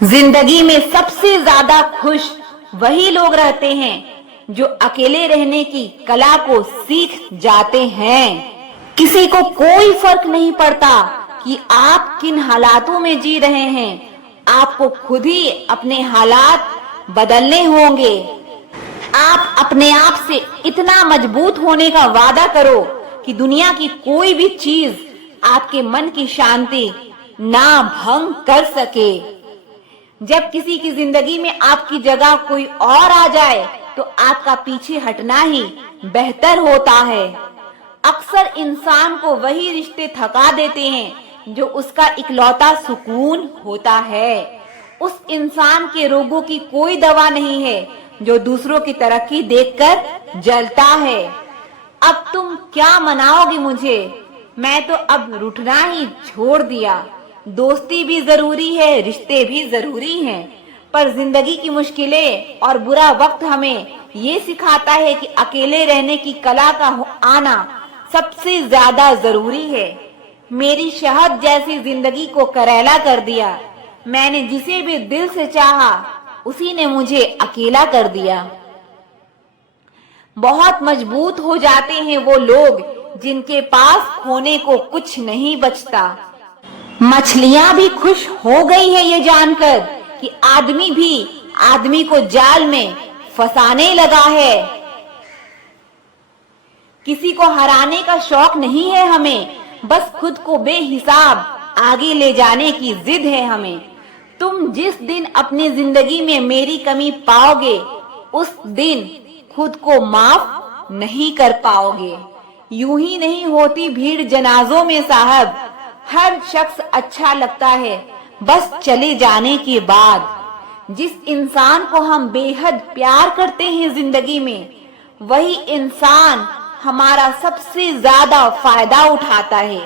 जिंदगी में सबसे ज्यादा खुश वही लोग रहते हैं जो अकेले रहने की कला को सीख जाते हैं। किसी को कोई फर्क नहीं पड़ता कि आप किन हालातों में जी रहे हैं, आपको खुद ही अपने हालात बदलने होंगे। आप अपने आप से इतना मजबूत होने का वादा करो कि दुनिया की कोई भी चीज आपके मन की शांति ना भंग कर सके। जब किसी की जिंदगी में आपकी जगह कोई और आ जाए तो आपका पीछे हटना ही बेहतर होता है। अक्सर इंसान को वही रिश्ते थका देते हैं जो उसका इकलौता सुकून होता है। उस इंसान के रोगों की कोई दवा नहीं है जो दूसरों की तरक्की देखकर जलता है। अब तुम क्या मनाओगे मुझे? मैं तो अब रूठना ही छोड़ दिया। दोस्ती भी जरूरी है, रिश्ते भी जरूरी हैं, पर जिंदगी की मुश्किलें और बुरा वक्त हमें ये सिखाता है कि अकेले रहने की कला का आना सबसे ज्यादा जरूरी है। मेरी शहद जैसी जिंदगी को करैला कर दिया। मैंने जिसे भी दिल से चाहा उसी ने मुझे अकेला कर दिया। बहुत मजबूत हो जाते हैं वो लोग जिनके पास खोने को कुछ नहीं बचता। मछलियां भी खुश हो गई है ये जानकर कि आदमी भी आदमी को जाल में फंसाने लगा है। किसी को हराने का शौक नहीं है हमें, बस खुद को बेहिसाब आगे ले जाने की जिद है हमें। तुम जिस दिन अपनी जिंदगी में मेरी कमी पाओगे उस दिन खुद को माफ नहीं कर पाओगे। यूं ही नहीं होती भीड़ जनाजों में साहब, हर शख्स अच्छा लगता है बस चले जाने के बाद। जिस इंसान को हम बेहद प्यार करते हैं जिंदगी में, वही इंसान हमारा सबसे ज्यादा फायदा उठाता है,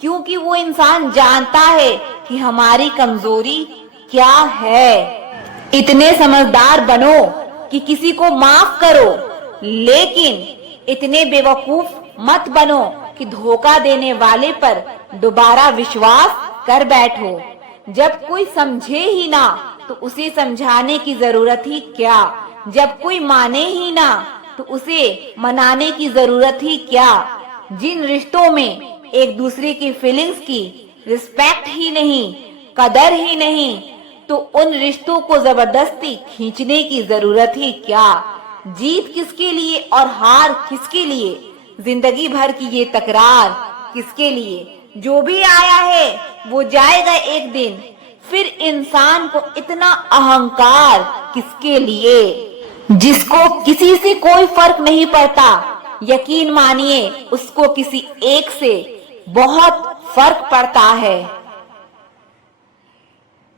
क्योंकि वो इंसान जानता है कि हमारी कमजोरी क्या है। इतने समझदार बनो कि किसी को माफ करो, लेकिन इतने बेवकूफ मत बनो कि धोखा देने वाले पर दोबारा विश्वास कर बैठो। जब कोई समझे ही ना तो उसे समझाने की जरूरत ही क्या। जब कोई माने ही ना तो उसे मनाने की जरूरत ही क्या। जिन रिश्तों में एक दूसरे की फीलिंग्स की रिस्पेक्ट ही नहीं, कदर ही नहीं, तो उन रिश्तों को जबरदस्ती खींचने की जरूरत ही क्या। जीत किसके लिए और हार किसके लिए, जिंदगी भर की ये तकरार किसके लिए। जो भी आया है वो जाएगा एक दिन, फिर इंसान को इतना अहंकार किसके लिए। जिसको किसी से कोई फर्क नहीं पड़ता, यकीन मानिए उसको किसी एक से बहुत फर्क पड़ता है।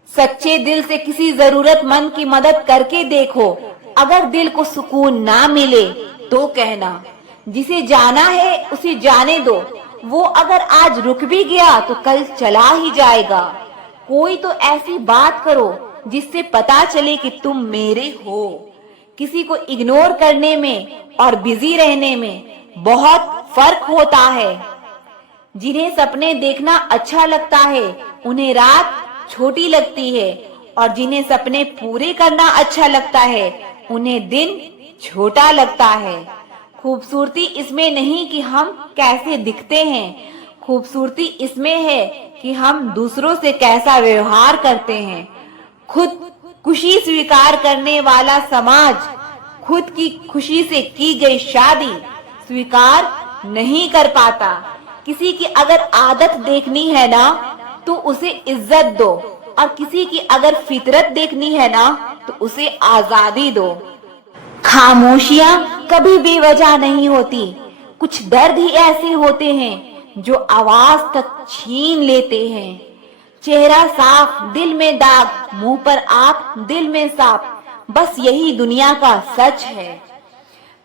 सच्चे दिल से किसी जरूरतमंद की मदद करके देखो, अगर दिल को सुकून ना मिले तो कहना। जिसे जाना है उसे जाने दो, वो अगर आज रुक भी गया तो कल चला ही जाएगा। कोई तो ऐसी बात करो जिससे पता चले कि तुम मेरे हो। किसी को इग्नोर करने में और बिजी रहने में बहुत फर्क होता है। जिन्हें सपने देखना अच्छा लगता है उन्हें रात छोटी लगती है, और जिन्हें सपने पूरे करना अच्छा लगता है उन्हें दिन छोटा लगता है। खूबसूरती इसमें नहीं कि हम कैसे दिखते हैं, खूबसूरती इसमें है कि हम दूसरों से कैसा व्यवहार करते हैं। खुद खुशी स्वीकार करने वाला समाज खुद की खुशी से की गई शादी स्वीकार नहीं कर पाता। किसी की अगर आदत देखनी है ना तो उसे इज्जत दो, और किसी की अगर फितरत देखनी है ना तो उसे आजादी दो। खामोशियां कभी बेवजह नहीं होती। कुछ दर्द ही ऐसे होते हैं जो आवाज तक छीन लेते हैं। चेहरा साफ दिल में दाग, मुंह पर आग दिल में सांप, बस यही दुनिया का सच है।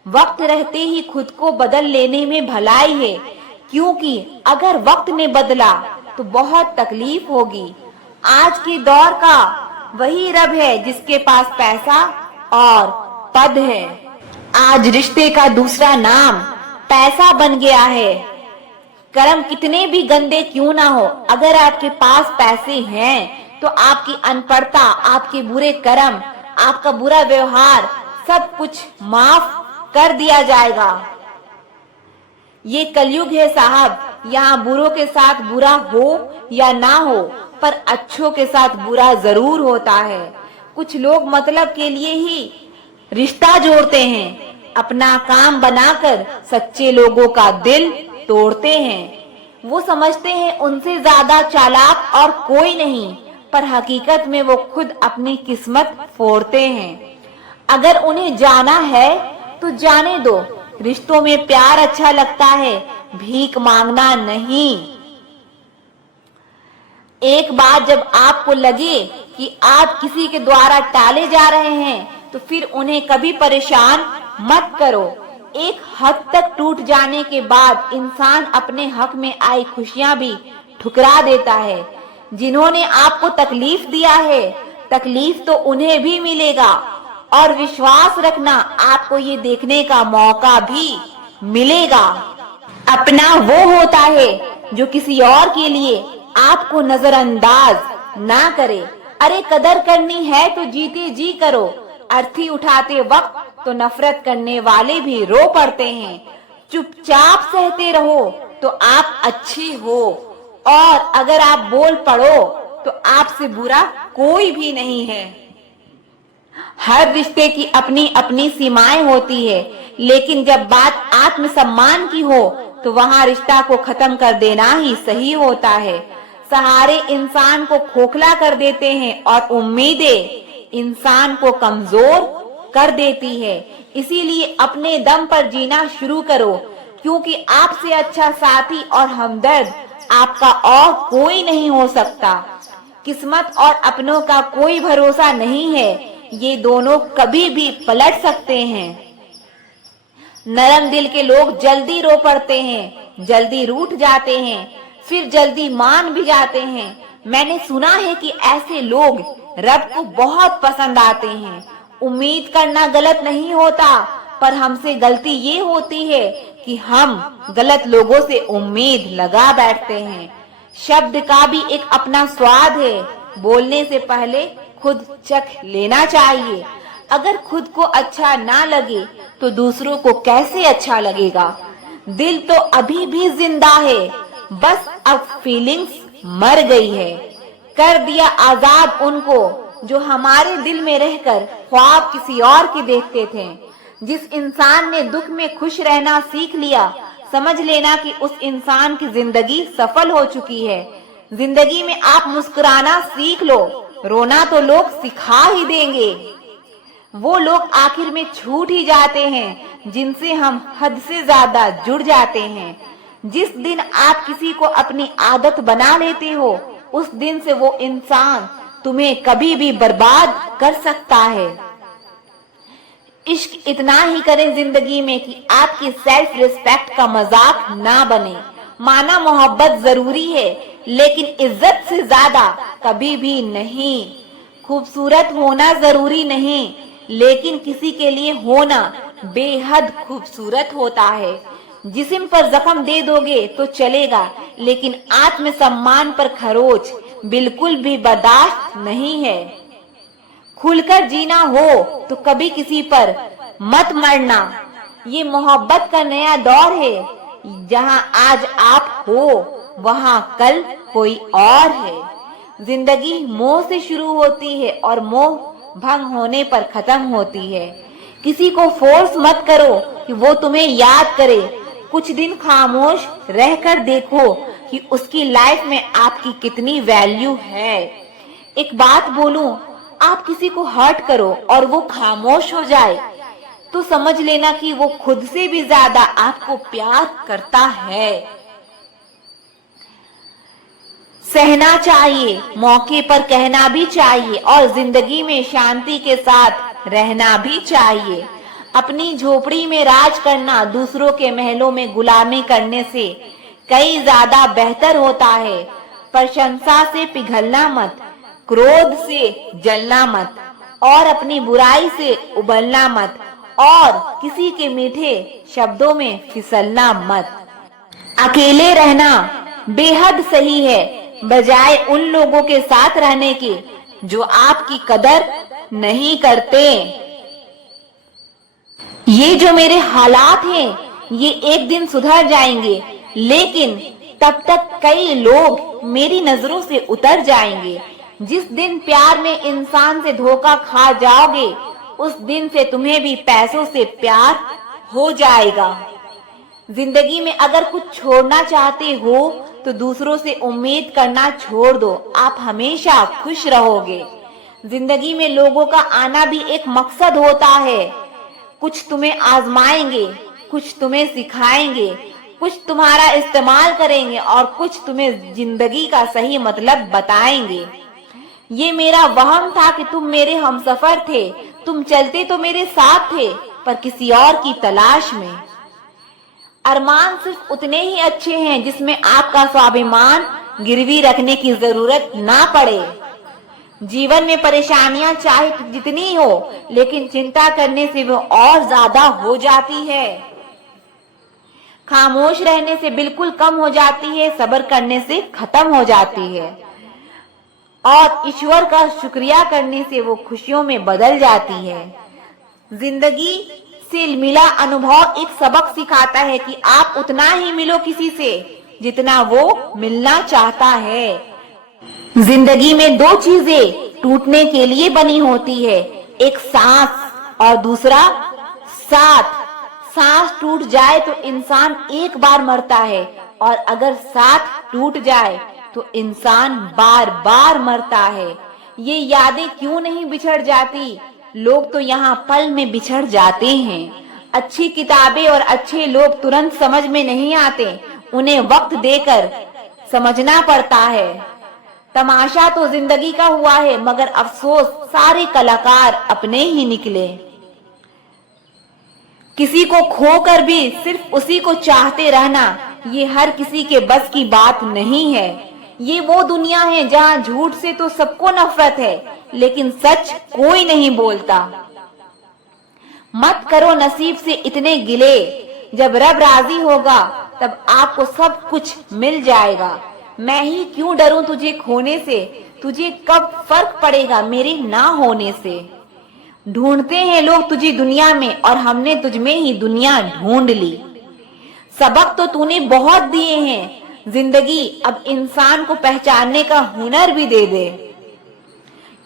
वक्त रहते ही खुद को बदल लेने में भलाई है, क्योंकि अगर वक्त ने बदला तो बहुत तकलीफ होगी। आज के दौर का वही रब है जिसके पास पैसा और पद है। आज रिश्ते का दूसरा नाम पैसा बन गया है। कर्म कितने भी गंदे क्यों ना हो, अगर आपके पास पैसे हैं तो आपकी अनपढ़ता, आपके बुरे कर्म, आपका बुरा व्यवहार सब कुछ माफ कर दिया जाएगा। ये कलयुग है साहब, यहाँ बुरों के साथ बुरा हो या ना हो, पर अच्छों के साथ बुरा जरूर होता है। कुछ लोग मतलब के लिए ही रिश्ता जोड़ते हैं, अपना काम बनाकर सच्चे लोगों का दिल तोड़ते हैं। वो समझते हैं उनसे ज्यादा चालाक और कोई नहीं, पर हकीकत में वो खुद अपनी किस्मत फोड़ते हैं। अगर उन्हें जाना है तो जाने दो, रिश्तों में प्यार अच्छा लगता है, भीख मांगना नहीं। एक बार जब आपको लगे कि आप किसी के द्वारा टाले जा रहे हैं, तो फिर उन्हें कभी परेशान मत करो। एक हद तक टूट जाने के बाद इंसान अपने हक में आई खुशियां भी ठुकरा देता है। जिन्होंने आपको तकलीफ दिया है, तकलीफ तो उन्हें भी मिलेगा, और विश्वास रखना आपको ये देखने का मौका भी मिलेगा। अपना वो होता है जो किसी और के लिए आपको नजरअंदाज ना करे। अरे कदर करनी है तो जीते जी करो, अर्थी उठाते वक्त तो नफरत करने वाले भी रो पड़ते हैं। चुपचाप सहते रहो तो आप अच्छे हो, और अगर आप बोल पड़ो तो आपसे बुरा कोई भी नहीं है। हर रिश्ते की अपनी अपनी सीमाएं होती है, लेकिन जब बात आत्मसम्मान की हो तो वहां रिश्ता को खत्म कर देना ही सही होता है। सहारे इंसान को खोखला कर देते हैं और उम्मीदें इंसान को कमजोर कर देती है। इसीलिए अपने दम पर जीना शुरू करो, क्योंकि आपसे अच्छा साथी और हमदर्द आपका और कोई नहीं हो सकता। किस्मत और अपनों का कोई भरोसा नहीं है, ये दोनों कभी भी पलट सकते हैं। नरम दिल के लोग जल्दी रो पड़ते हैं, जल्दी रूठ जाते हैं, फिर जल्दी मान भी जाते हैं। मैंने सुना है कि ऐसे लोग रब को बहुत पसंद आते हैं। उम्मीद करना गलत नहीं होता, पर हमसे गलती ये होती है कि हम गलत लोगों से उम्मीद लगा बैठते हैं। शब्द का भी एक अपना स्वाद है, बोलने से पहले खुद चख लेना चाहिए। अगर खुद को अच्छा ना लगे तो दूसरों को कैसे अच्छा लगेगा। दिल तो अभी भी जिंदा है, बस अब फीलिंग्स मर गई है। कर दिया आजाद उनको जो हमारे दिल में रहकर ख्वाब किसी और के देखते थे। जिस इंसान ने दुख में खुश रहना सीख लिया, समझ लेना कि उस इंसान की जिंदगी सफल हो चुकी है। जिंदगी में आप मुस्कुराना सीख लो, रोना तो लोग सिखा ही देंगे। वो लोग आखिर में छूट ही जाते हैं जिनसे हम हद से ज्यादा जुड़ जाते हैं। जिस दिन आप किसी को अपनी आदत बना लेते हो, उस दिन से वो इंसान तुम्हें कभी भी बर्बाद कर सकता है। इश्क इतना ही करें जिंदगी में कि आपकी सेल्फ रिस्पेक्ट का मजाक ना बने। माना मोहब्बत जरूरी है, लेकिन इज्जत से ज्यादा कभी भी नहीं। खूबसूरत होना जरूरी नहीं, लेकिन किसी के लिए होना बेहद खूबसूरत होता है। जिस्म पर जख्म दे दोगे तो चलेगा, लेकिन आत्मसम्मान पर खरोच बिल्कुल भी बर्दाश्त नहीं है। खुलकर जीना हो तो कभी किसी पर मत मरना। ये मोहब्बत का नया दौर है, जहां आज आप हो वहां कल कोई और है। जिंदगी मोह से शुरू होती है और मोह भंग होने पर खत्म होती है। किसी को फोर्स मत करो कि वो तुम्हें याद करे। कुछ दिन खामोश रहकर देखो कि उसकी लाइफ में आपकी कितनी वैल्यू है। एक बात बोलूं, आप किसी को हर्ट करो और वो खामोश हो जाए तो समझ लेना कि वो खुद से भी ज्यादा आपको प्यार करता है। सहना चाहिए, मौके पर कहना भी चाहिए, और जिंदगी में शांति के साथ रहना भी चाहिए। अपनी झोपड़ी में राज करना दूसरों के महलों में गुलामी करने से कई ज्यादा बेहतर होता है। प्रशंसा से पिघलना मत, क्रोध से जलना मत, और अपनी बुराई से उबलना मत, और किसी के मीठे शब्दों में फिसलना मत। अकेले रहना बेहद सही है, बजाय उन लोगों के साथ रहने के जो आपकी कदर नहीं करते। ये जो मेरे हालात हैं, ये एक दिन सुधर जाएंगे, लेकिन तब तक कई लोग मेरी नजरों से उतर जाएंगे। जिस दिन प्यार में इंसान से धोखा खा जाओगे, उस दिन से तुम्हें भी पैसों से प्यार हो जाएगा। जिंदगी में अगर कुछ छोड़ना चाहते हो तो दूसरों से उम्मीद करना छोड़ दो, आप हमेशा खुश रहोगे। जिंदगी में लोगों का आना भी एक मकसद होता है। कुछ तुम्हें आजमाएंगे, कुछ तुम्हें सिखाएंगे, कुछ तुम्हारा इस्तेमाल करेंगे और कुछ तुम्हें जिंदगी का सही मतलब बताएंगे। ये मेरा वहम था कि तुम मेरे हमसफर थे, तुम चलते तो मेरे साथ थे, पर किसी और की तलाश में। अरमान सिर्फ उतने ही अच्छे हैं जिसमें आपका स्वाभिमान गिरवी रखने की जरूरत ना पड़े। जीवन में परेशानियां चाहे जितनी हो, लेकिन चिंता करने से वो और ज्यादा हो जाती है। खामोश रहने से बिल्कुल कम हो जाती है, सब्र करने से खत्म हो जाती है, और ईश्वर का शुक्रिया करने से वो खुशियों में बदल जाती है। जिंदगी से मिला अनुभव एक सबक सिखाता है कि आप उतना ही मिलो किसी से जितना वो मिलना चाहता है। जिंदगी में दो चीजें टूटने के लिए बनी होती है, एक सांस और दूसरा साथ। सांस टूट जाए तो इंसान एक बार मरता है, और अगर साथ टूट जाए तो इंसान बार बार मरता है। ये यादें क्यों नहीं बिछड़ जाती? लोग तो यहाँ पल में बिछड़ जाते हैं। अच्छी किताबें और अच्छे लोग तुरंत समझ में नहीं आते, उन्हें वक्त देकर समझना पड़ता है। तमाशा तो जिंदगी का हुआ है, मगर अफसोस सारे कलाकार अपने ही निकले। किसी को खोकर भी सिर्फ उसी को चाहते रहना, ये हर किसी के बस की बात नहीं है। ये वो दुनिया है जहाँ झूठ से तो सबको नफरत है, लेकिन सच कोई नहीं बोलता। मत करो नसीब से इतने गिले, जब रब राजी होगा तब आपको सब कुछ मिल जाएगा। मैं ही क्यों डरूं तुझे खोने से, तुझे कब फर्क पड़ेगा मेरे ना होने से। ढूंढते हैं लोग तुझे दुनिया में, और हमने तुझमें ही दुनिया ढूंढ ली। सबक तो तूने बहुत दिए हैं, जिंदगी अब इंसान को पहचानने का हुनर भी दे दे।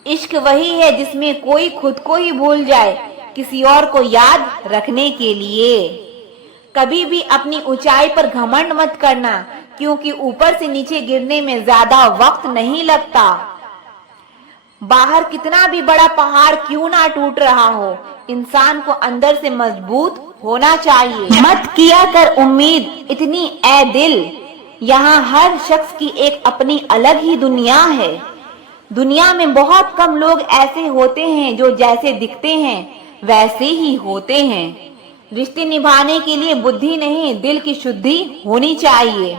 इश्क वही है जिसमें कोई खुद को ही भूल जाए किसी और को याद रखने के लिए। कभी भी अपनी ऊंचाई पर घमंड मत करना, क्योंकि ऊपर से नीचे गिरने में ज्यादा वक्त नहीं लगता। बाहर कितना भी बड़ा पहाड़ क्यों ना टूट रहा हो, इंसान को अंदर से मजबूत होना चाहिए। मत किया कर उम्मीद इतनी ए दिल, यहाँ हर शख्स की एक अपनी अलग ही दुनिया है। दुनिया में बहुत कम लोग ऐसे होते हैं जो जैसे दिखते हैं वैसे ही होते हैं। रिश्ते निभाने के लिए बुद्धि नहीं, दिल की शुद्धि होनी चाहिए।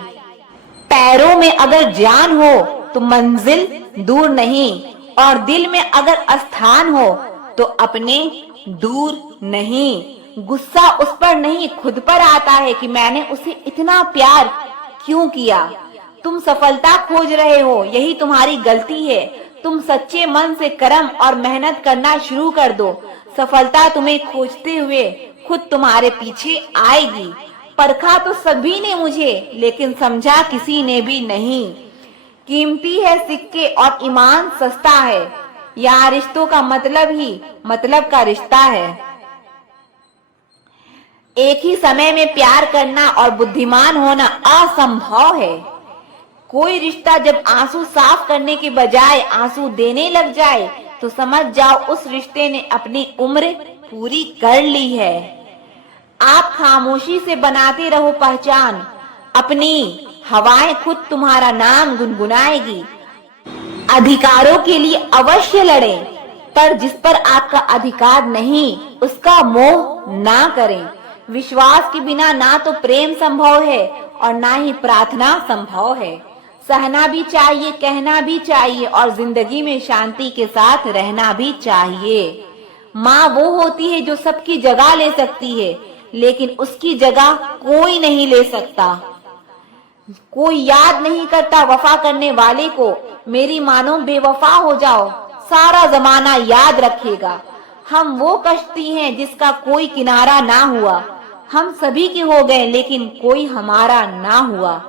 पैरों में अगर जान हो तो मंजिल दूर नहीं, और दिल में अगर स्थान हो तो अपने दूर नहीं। गुस्सा उस पर नहीं खुद पर आता है कि मैंने उसे इतना प्यार क्यों किया। तुम सफलता खोज रहे हो, यही तुम्हारी गलती है। तुम सच्चे मन से कर्म और मेहनत करना शुरू कर दो, सफलता तुम्हें खोजते हुए खुद तुम्हारे पीछे आएगी। परखा तो सभी ने मुझे, लेकिन समझा किसी ने भी नहीं। कीमती है सिक्के और ईमान सस्ता है, यहाँ रिश्तों का मतलब ही मतलब का रिश्ता है। एक ही समय में प्यार करना और बुद्धिमान होना असंभव है। कोई रिश्ता जब आंसू साफ करने के बजाय आंसू देने लग जाए तो समझ जाओ उस रिश्ते ने अपनी उम्र पूरी कर ली है। आप खामोशी से बनाते रहो पहचान, अपनी हवाएं खुद तुम्हारा नाम गुनगुनाएगी। अधिकारों के लिए अवश्य लड़ें, पर जिस पर आपका अधिकार नहीं उसका मोह ना करें। विश्वास के बिना ना तो प्रेम संभव है और ना ही प्रार्थना संभव है। सहना भी चाहिए, कहना भी चाहिए, और जिंदगी में शांति के साथ रहना भी चाहिए। माँ वो होती है जो सबकी जगह ले सकती है, लेकिन उसकी जगह कोई नहीं ले सकता। कोई याद नहीं करता वफा करने वाले को। मेरी मानो बेवफा हो जाओ, सारा जमाना याद रखेगा। हम वो कश्ती हैं जिसका कोई किनारा ना हुआ। हम सभी के हो गए लेकिन कोई हमारा ना हुआ।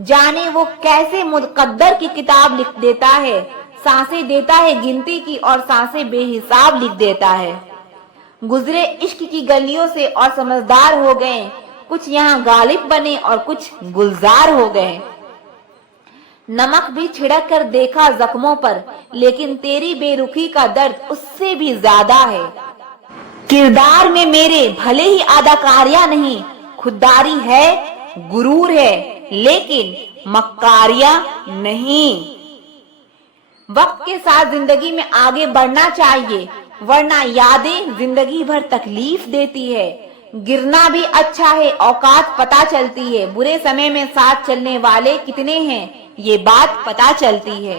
जाने वो कैसे मुकद्दर की किताब लिख देता है। सांसें देता है गिनती की और सांसें बेहिसाब लिख देता है। गुजरे इश्क की गलियों से और समझदार हो गए। कुछ यहाँ गालिब बने और कुछ गुलजार हो गए। नमक भी छिड़क कर देखा जख्मों पर, लेकिन तेरी बेरुखी का दर्द उससे भी ज्यादा है। किरदार में मेरे भले ही अदाकारियां नहीं, खुददारी है, गुरूर है, लेकिन मक्कारियां नहीं। वक्त के साथ जिंदगी में आगे बढ़ना चाहिए, वरना यादें जिंदगी भर तकलीफ देती है। गिरना भी अच्छा है, औकात पता चलती है। बुरे समय में साथ चलने वाले कितने हैं, ये बात पता चलती है।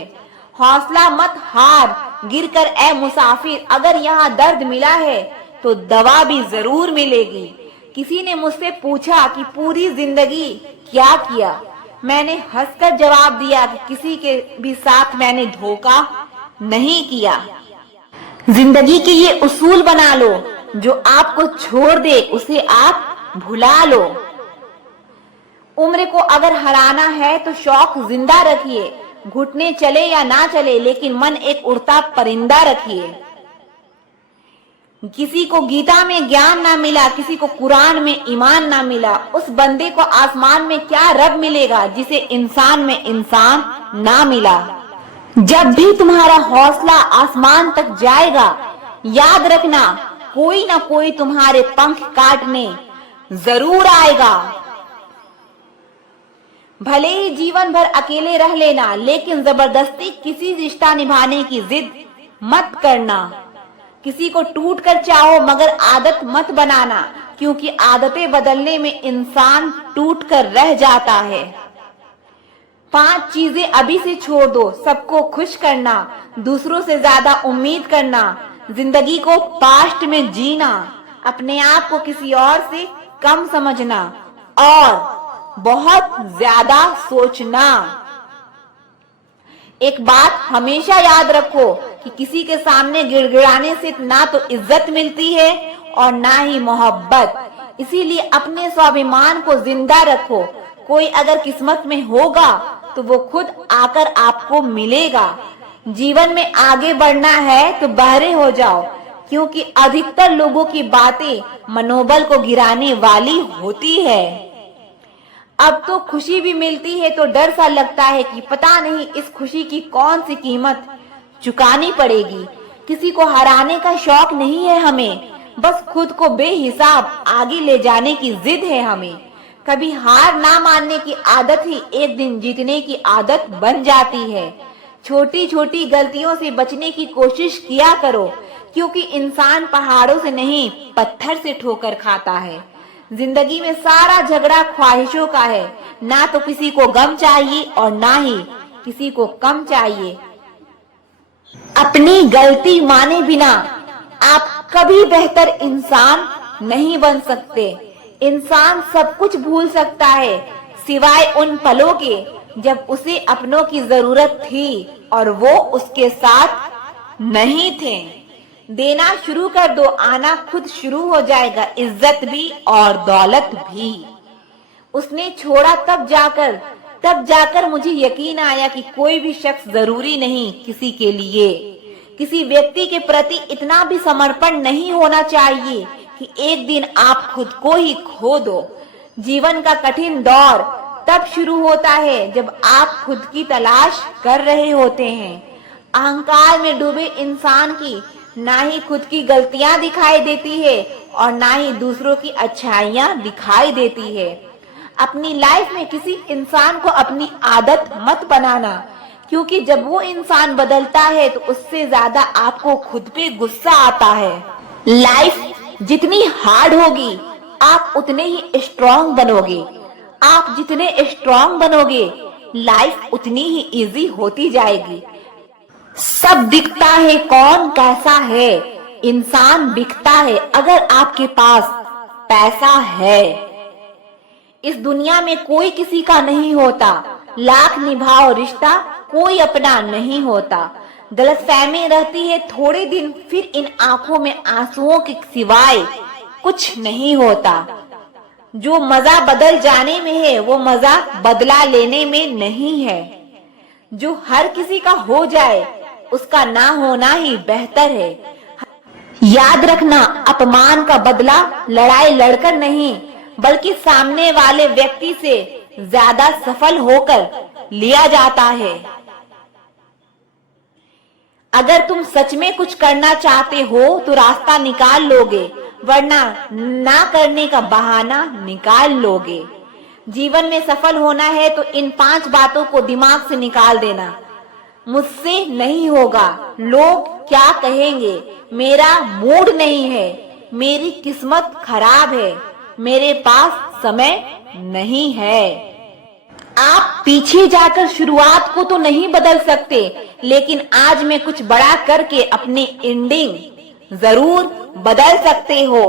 हौसला मत हार, गिर कर ए मुसाफिर। अगर यहाँ दर्द मिला है तो दवा भी जरूर मिलेगी। किसी ने मुझसे पूछा कि पूरी जिंदगी क्या किया। मैंने हंसकर जवाब दिया कि किसी के भी साथ मैंने धोखा नहीं किया। जिंदगी के ये उसूल बना लो, जो आपको छोड़ दे उसे आप भुला लो। उम्र को अगर हराना है तो शौक जिंदा रखिए। घुटने चले या ना चले, लेकिन मन एक उड़ता परिंदा रखिए। किसी को गीता में ज्ञान ना मिला, किसी को कुरान में ईमान ना मिला। उस बंदे को आसमान में क्या रब मिलेगा जिसे इंसान में इंसान ना मिला। जब भी तुम्हारा हौसला आसमान तक जाएगा, याद रखना कोई ना कोई तुम्हारे पंख काटने जरूर आएगा। भले ही जीवन भर अकेले रह लेना, लेकिन जबरदस्ती किसी रिश्ता निभाने की जिद मत करना। किसी को टूट कर चाहो, मगर आदत मत बनाना, क्योंकि आदतें बदलने में इंसान टूट कर रह जाता है। 5 चीजें अभी से छोड़ दो। सबको खुश करना, दूसरों से ज्यादा उम्मीद करना, जिंदगी को पास्ट में जीना, अपने आप को किसी और से कम समझना और बहुत ज्यादा सोचना। एक बात हमेशा याद रखो कि किसी के सामने गिड़गिड़ाने से ना तो इज्जत मिलती है और ना ही मोहब्बत। इसीलिए अपने स्वाभिमान को जिंदा रखो। कोई अगर किस्मत में होगा तो वो खुद आकर आपको मिलेगा। जीवन में आगे बढ़ना है तो बहरे हो जाओ, क्योंकि अधिकतर लोगों की बातें मनोबल को गिराने वाली होती है। अब तो खुशी भी मिलती है तो डर सा लगता है कि पता नहीं इस खुशी की कौन सी कीमत चुकानी पड़ेगी। किसी को हराने का शौक नहीं है हमें, बस खुद को बेहिसाब आगे ले जाने की जिद है हमें। कभी हार ना मानने की आदत ही एक दिन जीतने की आदत बन जाती है। छोटी छोटी गलतियों से बचने की कोशिश किया करो, क्योंकि इंसान पहाड़ों से नहीं पत्थर से ठोकर खाता है। जिंदगी में सारा झगड़ा ख्वाहिशों का है। ना तो किसी को गम चाहिए और ना ही किसी को कम चाहिए। अपनी गलती माने बिना आप कभी बेहतर इंसान नहीं बन सकते। इंसान सब कुछ भूल सकता है, सिवाय उन पलों के जब उसे अपनों की जरूरत थी और वो उसके साथ नहीं थे। देना शुरू कर दो, आना खुद शुरू हो जाएगा, इज्जत भी और दौलत भी। उसने छोड़ा तब जाकर मुझे यकीन आया कि कोई भी शख्स जरूरी नहीं किसी के लिए। किसी व्यक्ति के प्रति इतना भी समर्पण नहीं होना चाहिए कि एक दिन आप खुद को ही खो दो। जीवन का कठिन दौर तब शुरू होता है जब आप खुद की तलाश कर रहे होते हैं। अहंकार में डूबे इंसान की ना ही खुद की गलतियां दिखाई देती है और ना ही दूसरों की अच्छाइयां दिखाई देती है। अपनी लाइफ में किसी इंसान को अपनी आदत मत बनाना, क्योंकि जब वो इंसान बदलता है तो उससे ज्यादा आपको खुद पे गुस्सा आता है। लाइफ जितनी हार्ड होगी आप उतने ही स्ट्रॉन्ग बनोगे। आप जितने स्ट्रॉन्ग बनोगे लाइफ उतनी ही इजी होती जाएगी। सब दिखता है कौन कैसा है, इंसान बिकता है अगर आपके पास पैसा है। इस दुनिया में कोई किसी का नहीं होता, लाख निभाओ रिश्ता कोई अपना नहीं होता। गलतफहमी रहती है थोड़े दिन, फिर इन आंखों में आंसुओं के सिवाय कुछ नहीं होता। जो मजा बदल जाने में है वो मजा बदला लेने में नहीं है। जो हर किसी का हो जाए उसका ना होना ही बेहतर है। याद रखना, अपमान का बदला लड़ाई लड़कर नहीं बल्कि सामने वाले व्यक्ति से ज्यादा सफल होकर लिया जाता है। अगर तुम सच में कुछ करना चाहते हो तो रास्ता निकाल लोगे, वरना ना करने का बहाना निकाल लोगे। जीवन में सफल होना है तो इन 5 बातों को दिमाग से निकाल देना। मुझसे नहीं होगा, लोग क्या कहेंगे, मेरा मूड नहीं है, मेरी किस्मत खराब है, मेरे पास समय नहीं है। आप पीछे जाकर शुरुआत को तो नहीं बदल सकते, लेकिन आज में कुछ बड़ा करके अपनी एंडिंग जरूर बदल सकते हो।